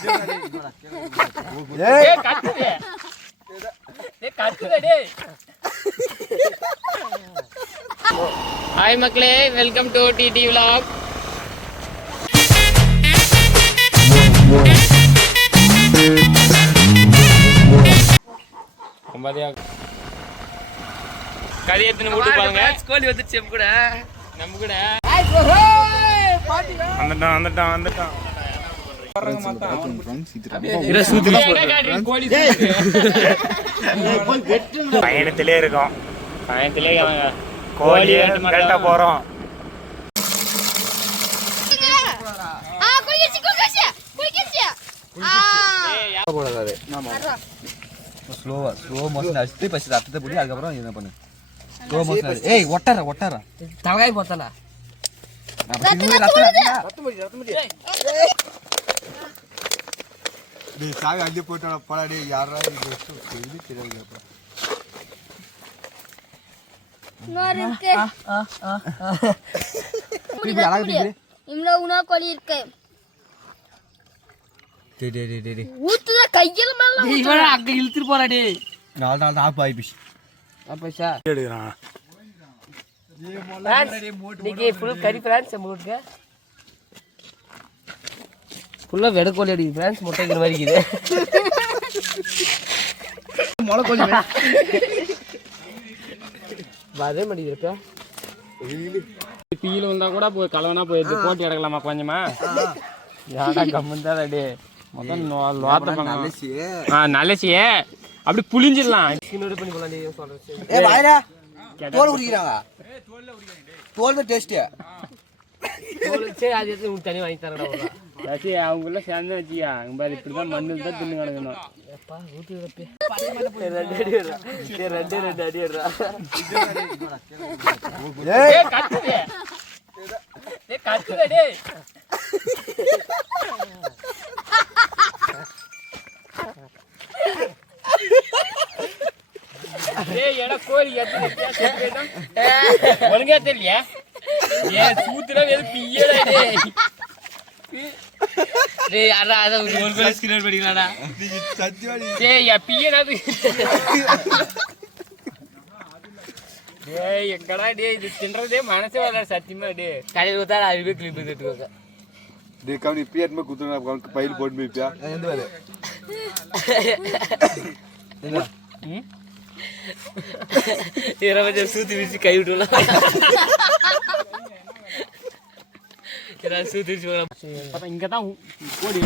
Hi மக்களே, welcome to TT vlog. கரியத்தின போட்டு பாருங்க. கோலி வந்துச்சு நம்ம கூட. வந்துட்டான். பயணத்திலே இருக்கோம். கோழி கரெக்டா போறோம். ஸ்லோ மோஷன் அடிச்சு பசி ரத்தத்தை பிடி. அதுக்கப்புறம் என்ன பண்ணு? Slow motion. ஏய் ஒட்டாரா தவகாய் போத்தல. சாவி அள்ளி போட்டு போடாடி. யாராவது தெரியாது. அங்க இழுத்துட்டு போறாடி. 4 நாள் ஆப் ஆயிடுச்சு. எடுக்கிறான். இன்னைக்கு ஃபுல் கறி பிரான்ஸ் நம்மளுக்கு. ஃபுல்லா வெட கோழி அடி பிரான்ஸ் முட்டைக்கிற மாதிரி இருக்குது. மொளை கோழி அதே மாட்டேங்குது. பீல வந்தா கூட போய் கலவனா போயிடுது. போட்டி எடுக்கலாமா கொஞ்சமா? யாரா கம்முந்தாடே. மொத்தம் நல்லசியே அப்படி புளிஞ்சிடலாம். பண்ணி போலாம். தோல் உரிக்கிறாங்க. தோல் தான் டேஸ்ட். சரி அது எடுத்து உங்களுக்கு தனியாக வாங்கி தரடா. சரி அவங்கள சேர்ந்து வச்சியா பாரு. இப்படிதான் மண்ணில் தான் தின்னு கிடக்கணும். ரெண்டு அடிடுறா. கத்துடே. கோழி ஒழுங்கா தெரியல. ஏன் சூத்துல படிக்கலாடா. எங்கடா டே இது தின்றதே மனசே வரல சத்தியமா. டே கடையில் ஊத்தா அதுவே கிளிப்பு தட்டுவாங்க. பயிர் போட்டு சூத்தி வீசி கை விட்டுலாம். சூத்தி வீசி இங்கதான் கோடி.